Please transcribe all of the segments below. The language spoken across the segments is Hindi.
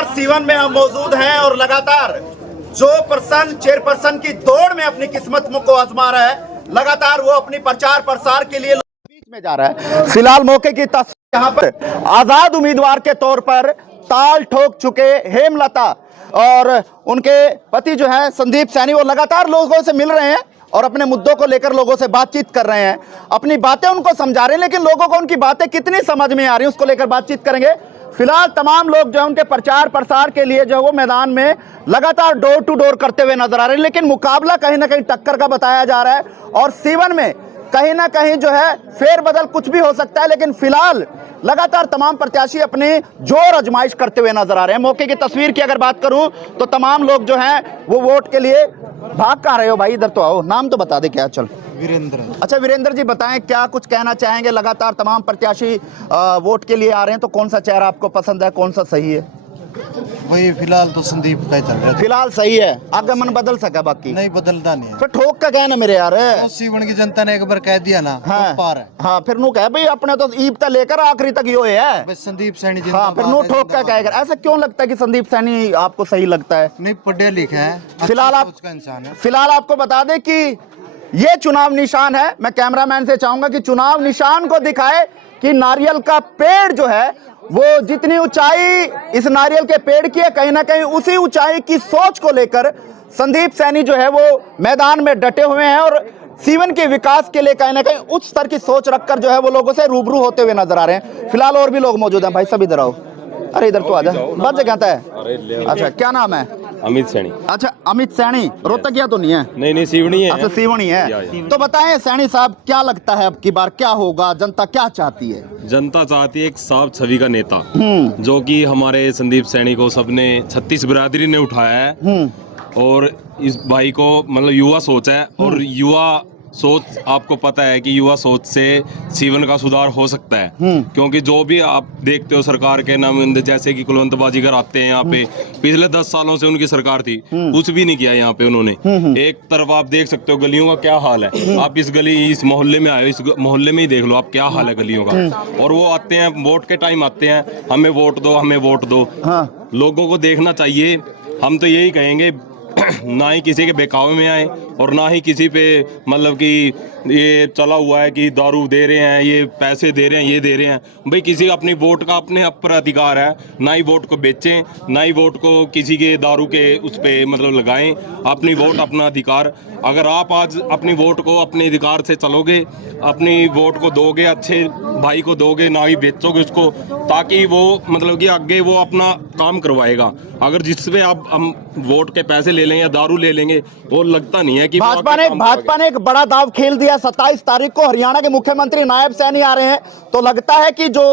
बार सीवन में हम मौजूद हैं और लगातार जो पर्सन चेयरपर्सन की दौड़ में अपनी किस्मत को आजमा रहा है, लगातार वो अपनी प्रचार प्रसार के लिए बीच में जा रहा है। फिलहाल मौके की तस्वीर यहाँ पर आजाद उम्मीदवार के तौर पर ताल ठोक चुके हेमलता और उनके पति जो है संदीप सैनी, वो लगातार लोगों से मिल रहे हैं और अपने मुद्दों को लेकर लोगों से बातचीत कर रहे हैं, अपनी बातें उनको समझा रहे हैं, लेकिन लोगों को उनकी बातें कितनी समझ में आ रही है उसको लेकर बातचीत करेंगे। फिलहाल तमाम लोग जो है उनके प्रचार प्रसार के लिए जो है वो मैदान में लगातार डोर टू डोर करते हुए नजर आ रहे हैं, लेकिन मुकाबला कहीं ना कहीं टक्कर का बताया जा रहा है और सीवन में कहीं ना कहीं जो है फेरबदल कुछ भी हो सकता है, लेकिन फिलहाल लगातार तमाम प्रत्याशी अपनी जोर आजमाइश करते हुए नजर आ रहे हैं। मौके की तस्वीर की अगर बात करूं तो तमाम लोग जो हैं वो वोट के लिए भाग कहाँ रहे हो भाई, इधर तो आओ, नाम तो बता दे क्या। चल वीरेंद्र। अच्छा वीरेंद्र जी बताएं क्या कुछ कहना चाहेंगे। लगातार तमाम प्रत्याशी वोट के लिए आ रहे हैं, तो कौन सा चेहरा आपको पसंद है, कौन सा सही है? वही फिलहाल तो संदीप का ही चल रहा है। फिलहाल सही है, आगे मन बदल सका बाकी नहीं बदलता नहीं है। फिर ठोक का कहना मेरे यार, तो सीवन की जनता ने एक बार कह दिया ना, हाँ, तो पार है। हाँ फिर नू कह भाई अपने तो ईब तक लेकर आखिरी तक यो है बस संदीप सैनी हाँ, फिर नू ठोक का कहेगा। ऐसा क्यों लगता है कि संदीप सैनी आपको सही लगता है? नहीं पढ़े लिखे हैं, फिलहाल आप का इंसान है। फिलहाल आपको बता दें कि ये चुनाव निशान है। मैं कैमरामैन से चाहूंगा कि चुनाव निशान को दिखाए कि नारियल का पेड़ जो है वो जितनी ऊंचाई इस नारियल के पेड़ की है, कहीं ना कहीं उसी ऊंचाई की सोच को लेकर संदीप सैनी जो है वो मैदान में डटे हुए हैं और सीवन के विकास के लिए कहीं ना कहीं उच्च स्तर की सोच रखकर जो है वो लोगों से रूबरू होते हुए नजर आ रहे हैं। फिलहाल और भी लोग मौजूद हैं। भाई सब इधर आओ, अरे इधर तो आ जा, बात से कहता है। अच्छा क्या नाम है? अमित सैनी। अच्छा अमित सैनी, रोहतकिया तो नहीं है? नहीं सीवनी है। अच्छा सीवनी है। तो बताएं सैनी साहब क्या लगता है अब की बार क्या होगा, जनता क्या चाहती है? जनता चाहती है एक साफ छवि का नेता, जो कि हमारे संदीप सैनी को सबने 36 बिरादरी ने उठाया है और इस भाई को मतलब युवा सोच है और युवा सोच आपको पता है कि युवा सोच से सीवन का सुधार हो सकता है, क्योंकि जो भी आप देखते हो सरकार के नाम जैसे कि कुलवंत बाजीगर आते हैं यहाँ पे, पिछले 10 सालों से उनकी सरकार थी, कुछ भी नहीं किया यहाँ पे उन्होंने। एक तरफ आप देख सकते हो गलियों का क्या हाल है, आप इस गली इस मोहल्ले में आए, इस मोहल्ले में ही देख लो आप क्या हाल है गलियों का। और वो आते हैं वोट के टाइम आते हैं, हमें वोट दो हमें वोट दो। लोगों को देखना चाहिए। हम तो यही कहेंगे ना ही किसी के बहकावे में आए और ना ही किसी पे मतलब कि ये चला हुआ है कि दारू दे रहे हैं, ये पैसे दे रहे हैं, ये दे रहे हैं। भाई किसी का अपनी वोट का अपने अपर अधिकार है, ना ही वोट को बेचें, ना ही वोट को किसी के दारू के उस पे मतलब लगाएं। अपनी वोट अपना अधिकार, अगर आप आज अपनी वोट को अपने अधिकार से चलोगे, अपनी वोट को दोगे, अच्छे भाई को दोगे, ना ही बेचोगे उसको, ताकि वो मतलब कि आगे वो अपना काम करवाएगा। अगर जिस पे आप हम वोट के पैसे ले लेंगे या दारू ले लेंगे, वो लगता नहीं है कि भाजपा ने एक बड़ा दाव खेल दिया। 27 तारीख को हरियाणा के मुख्यमंत्री नायब सैनी आ रहे हैं, तो लगता है कि जो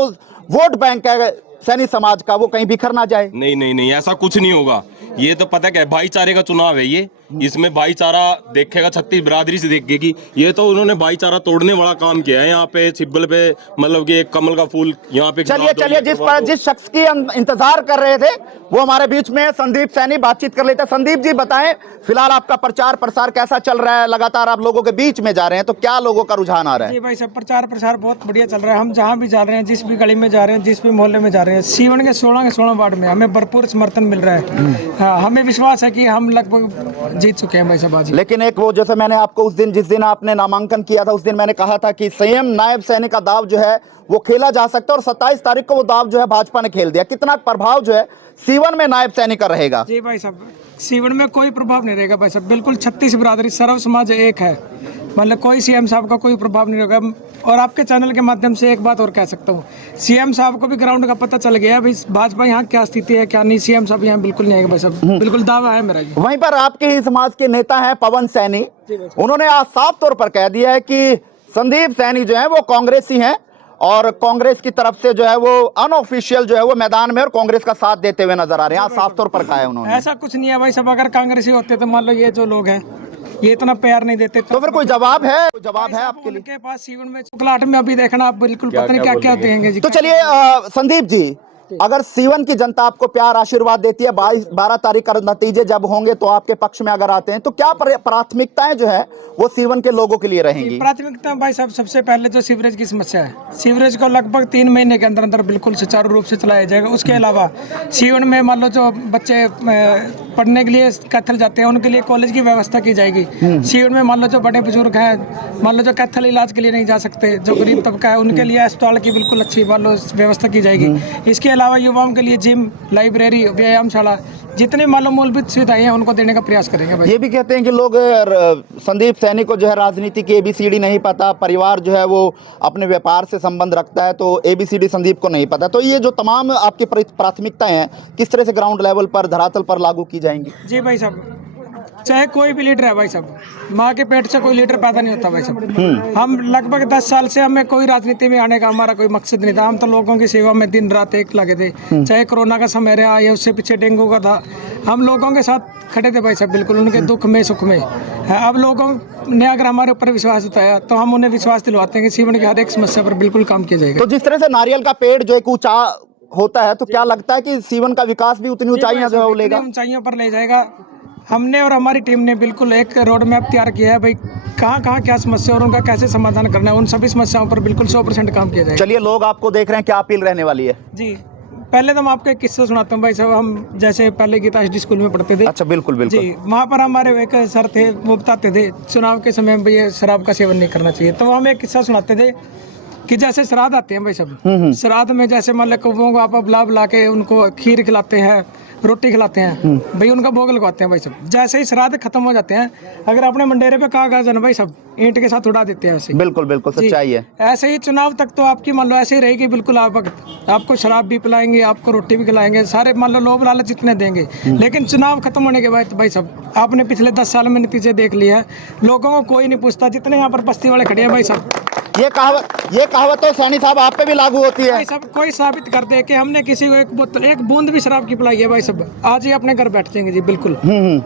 वोट बैंक है सैनी समाज का वो कहीं बिखर ना जाए। नहीं ऐसा कुछ नहीं होगा। ये तो पता क्या है, भाईचारे का चुनाव है ये, इसमें भाईचारा देखेगा, 36 बिरादरी से देखेगी। ये तो उन्होंने भाईचारा तोड़ने वाला काम किया है यहाँ पे छिब्बल पे, मतलब कि एक कमल का फूल यहाँ पे। चलिए जिस शख्स की हम इंतजार कर रहे थे वो हमारे बीच में संदीप सैनी, बातचीत कर लेते हैं। संदीप जी बताएं फिलहाल आपका प्रचार प्रसार कैसा चल रहा है? लगातार आप लोगों के बीच में जा रहे हैं, तो क्या लोगों का रुझान आ रहा है? जी भाई सब प्रचार प्रसार बहुत बढ़िया चल रहा है। हम जहाँ भी जा रहे हैं, जिस भी गली में जा रहे हैं, जिस भी मोहल्ले में जा रहे हैं, सीवन के 16 के 16 वार्ड में हमें भरपूर समर्थन मिल रहा है। हाँ, हमें विश्वास है कि हम लगभग जीत चुके हैं भाई सब आज। लेकिन एक वो जैसे मैंने आपको उस दिन जिस दिन आपने नामांकन किया था उस दिन मैंने कहा था कि संयम नायब सैनी का दाव जो है वो खेला जा सकता है और 27 तारीख को वो दाव जो है भाजपा ने खेल दिया। कितना प्रभाव जो है सीवन में नायब सैनी का रहेगा? जी भाई साहब सीवन में कोई प्रभाव नहीं रहेगा भाई साहब, बिल्कुल 36 बिरादरी सर्व समाज एक है, मतलब कोई सीएम साहब का कोई प्रभाव नहीं रहेगा। और आपके चैनल के माध्यम से एक बात और कह सकता हूँ, सीएम साहब को भी ग्राउंड का पता चल गया भाई भाजपा यहाँ क्या स्थिति है क्या नहीं। सीएम साहब यहाँ बिल्कुल नहीं आएगा भाई साहब, बिल्कुल दावा है मेरा। वहीं पर आपके ही समाज के नेता हैं पवन सैनी, उन्होंने आज साफ तौर पर कह दिया है कि संदीप सैनी जो है वो कांग्रेसी हैं और कांग्रेस की तरफ से जो है वो अनऑफिशियल जो है वो मैदान में और कांग्रेस का साथ देते हुए नजर आ रहे हैं। साफ तौर पर कहा है उन्होंने। ऐसा कुछ नहीं है भाई साहब, अगर कांग्रेसी होते तो मान लो ये जो लोग हैं ये इतना प्यार नहीं देते तो फिर कोई जवाब है? जवाब है आपके लिए? उनके पास सीवन में चुकलाट में अभी देखना आप बिल्कुल पता नहीं क्या क्या देंगे जी। तो चलिए संदीप जी अगर सीवन की जनता आपको प्यार आशीर्वाद देती है, 12 तारीख का नतीजे जब होंगे तो आपके पक्ष में अगर आते हैं तो क्या प्राथमिकताएं जो है वो सीवन के लोगों के लिए रहेंगी? प्राथमिकता भाई साहब सबसे पहले जो सीवरेज की समस्या है, सीवरेज को लगभग 3 महीने के अंदर अंदर बिल्कुल सुचारू रूप से चलाया जाएगा। उसके अलावा सीवन में मान लो जो बच्चे पढ़ने के लिए कैथल जाते हैं उनके लिए कॉलेज की व्यवस्था की जाएगी। सीवन में मान लो जो बड़े बुजुर्ग हैं, मान लो जो कैथल इलाज के लिए नहीं जा सकते, जो गरीब तबका है, उनके लिए अस्पताल की बिल्कुल अच्छी मान लो व्यवस्था की जाएगी। इसके अलावा युवाओं के लिए जिम, लाइब्रेरी, व्यायामशाला, जितने मान लो मूलभूत सुविधाएं हैं उनको देने का प्रयास करेंगे भाई। ये भी कहते हैं कि लोग संदीप सैनी को जो है राजनीति की ABCD नहीं पता, परिवार जो है वो अपने व्यापार से संबंध रखता है तो ABCD संदीप को नहीं पता। तो ये जो तमाम आपकी प्राथमिकताएं हैं किस तरह से ग्राउंड लेवल पर, धरातल पर लागू की जाएंगी? जी भाई साहब, चाहे कोई भी लीडर है भाई साहब, माँ के पेट से कोई लीडर पैदा नहीं होता भाई साहब। हम लगभग 10 साल से हमें कोई राजनीति में आने का हमारा कोई मकसद नहीं था। हम तो लोगों की सेवा में दिन रात एक लगे थे, चाहे कोरोना का समय रहा या उससे पीछे डेंगू का था, हम लोगों के साथ खड़े थे भाई साहब, बिल्कुल उनके दुख में सुख में। अब लोगों ने अगर हमारे ऊपर विश्वास जताया तो हम उन्हें विश्वास दिलवाते हैं कि सीवन की हर एक समस्या पर बिल्कुल काम किया जाएगा। तो जिस तरह से नारियल का पेड़ जो एक ऊंचा होता है तो क्या लगता है कि सीवन का विकास भी उतनी ऊंचाइयां जो है वो लेगा? ऊंचाइयों पर ले जाएगा। हमने और हमारी टीम ने बिल्कुल एक रोड मैप तैयार किया है भाई, कहाँ कहाँ क्या समस्या और उनका कैसे समाधान करना है, उन सभी समस्याओं पर बिल्कुल 100% काम किया जाएगा। चलिए, लोग आपको देख रहे हैं, क्या अपील रहने वाली है? जी, पहले तो मैं आपको एक किस्सा सुनाता हूँ भाई साहब। हम जैसे पहले गीता SD स्कूल में पढ़ते थे। अच्छा, बिल्कुल बिल्कुल। जी, वहाँ पर हमारे एक सर थे, वो बताते थे चुनाव के समय में ये शराब का सेवन नहीं करना चाहिए। तो हम एक किस्सा सुनाते थे कि जैसे श्राद्ध आते हैं भाई साहब, श्राद्ध में जैसे मान लो कौवों को आप बुला के उनको खीर खिलाते हैं, रोटी खिलाते हैं भाई, उनका भोग लगवाते हैं भाई साहब। जैसे ही श्राद्ध खत्म हो जाते हैं, अगर अपने मंडेरे पे कागज है भाई साहब, ईंट के साथ उड़ा देते हैं ऐसे। बिल्कुल बिल्कुल सच्चाई है। ऐसे ही चुनाव तक तो आपकी मान लो ऐसे ही रहेगी बिल्कुल। आपको शराब भी पिलाएंगे, आपको रोटी भी खिलाएंगे, सारे मान लो लोभ लालच जितने देंगे। लेकिन चुनाव खत्म होने के बाद भाई साहब, आपने पिछले 10 साल में नतीजे देख लिए हैं, लोगों को कोई नहीं पूछता। जितने यहाँ पर बस्ती वाले खड़े हैं भाई साहब, ये कहावत तो सैनी साहब आप पे भी लागू होती है। भाई साहब, कोई साबित कर दे कि हमने किसी को एक बूंद भी शराब की पिलाई है भाई साहब, आज ही अपने घर बैठ जाएंगे जी। बिल्कुल।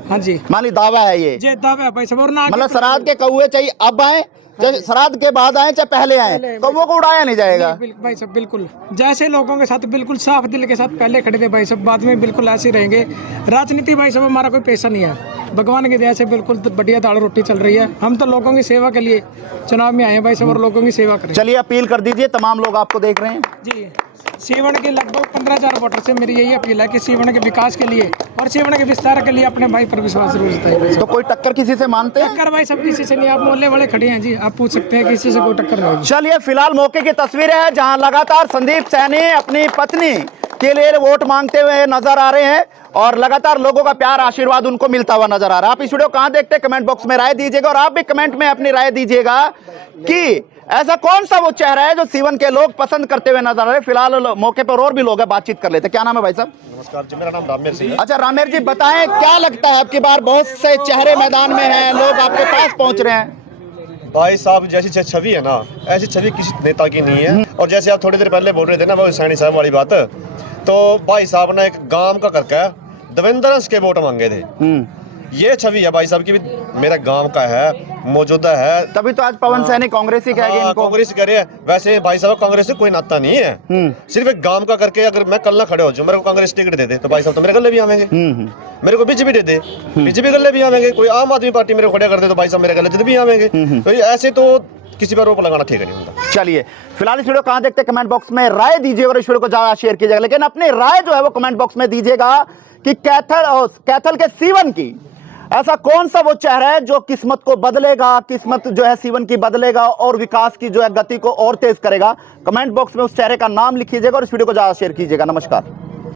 हाँ जी, मान ली दावा है ये दावा है भाई साहब। और ना मतलब श्राद्ध के कौवे चाहिए अब आए, चाहे श्राद्ध के बाद आए चाहे पहले आए, कौवों को उड़ाया नहीं जाएगा भाई साहब। बिल्कुल जैसे लोगों के साथ बिल्कुल साफ दिल के साथ पहले खड़े थे भाई साहब, बाद में बिल्कुल ऐसे ही रहेंगे। राजनीति भाई साहब हमारा कोई पेशा नहीं है, भगवान की दया से बिल्कुल बढ़िया दाल रोटी चल रही है। हम तो लोगों की सेवा के लिए चुनाव में आए हैं भाई साहब, और लोगों की सेवा करें। चलिए, अपील कर दीजिए, तमाम लोग आपको देख रहे हैं जी। सीवन के लगभग 15,000 वोटर से मेरी यही अपील है कि सीवन के विकास के लिए और सीवन के विस्तार के लिए अपने भाई पर विश्वास जरूर जताइए। तो कोई टक्कर किसी से मानते हैं? टक्कर भाई सब किसी से नहीं, आप मोहल्ले वाले खड़े हैं जी, आप पूछ सकते हैं, किसी से कोई टक्कर नहीं होगी। चलिए, फिलहाल मौके की तस्वीरें हैं जहां लगातार संदीप सैनी अपनी पत्नी के लिए वोट मांगते हुए नजर आ रहे हैं और लगातार लोगों का प्यार आशीर्वाद उनको मिलता हुआ नजर आ रहा है। आप इस वीडियो कहां देखते हैं, कमेंट बॉक्स में राय दीजिएगा और आप भी कमेंट में अपनी राय दीजिएगा कि ऐसा कौन सा वो चेहरा है जो सीवन के लोग पसंद करते हुए नजर आ रहे हैं। फिलहाल मौके पर और भी लोग हैं, बातचीत कर लेते हैं। क्या नाम है भाई साहब? नमस्कार जी, मेरा नाम रामेर सिंह है। अच्छा, रामेर जी, बताएं क्या लगता है आपकी बार बहुत से चेहरे मैदान में हैं, लोग आपके पास पहुंच रहे हैं। भाई साहब, जैसी छवि है ना, ऐसी छवि किसी नेता की नहीं है। और जैसे आप थोड़ी देर पहले बोल रहे थे ना वो सैनी साहब वाली बात, तो भाई साहब ने एक गांव का करके देवेंद्र के वोट मांगे थे। ये छवि है भाई साहब की भी मेरा गांव का है, मौजूदा है। तभी तो आज पवन सैनी कांग्रेस ही कहेंगे इनको। कांग्रेस कह रहे हैं। वैसे भाई साहब कांग्रेस से कोई नाता नहीं है, सिर्फ एक गांव का करके। अगर मैं कल ना खड़े हो जाऊं, मेरे को कांग्रेस टिकट दे दे तो भाई साहब तो मेरे गले भी आवेंगे। मेरे को बीजेपी दे दे, बीजेपी गले भी आवेंगे। कोई आम आदमी पार्टी मेरे को खड़े कर दे तो भाई साहब मेरे गले भी आवेंगे। तो ऐसे तो किसी पर रोक लगाना ठीक नहीं होता। चलिए, फिलहाल इस वीडियो कहां देखते हैं, कमेंट बॉक्स में राय दीजिए और इस वीडियो को ज्यादा शेयर कीजिएगा। लेकिन अपनी राय जो है वो कमेंट बॉक्स में दीजिएगा कि कैथल के सीवन की ऐसा कौन सा वो चेहरा है जो किस्मत को बदलेगा, किस्मत जो है सीवन की बदलेगा और विकास की जो है गति को और तेज करेगा। कमेंट बॉक्स में उस चेहरे का नाम लिखिएगा और इस वीडियो को ज्यादा शेयर कीजिएगा। नमस्कार।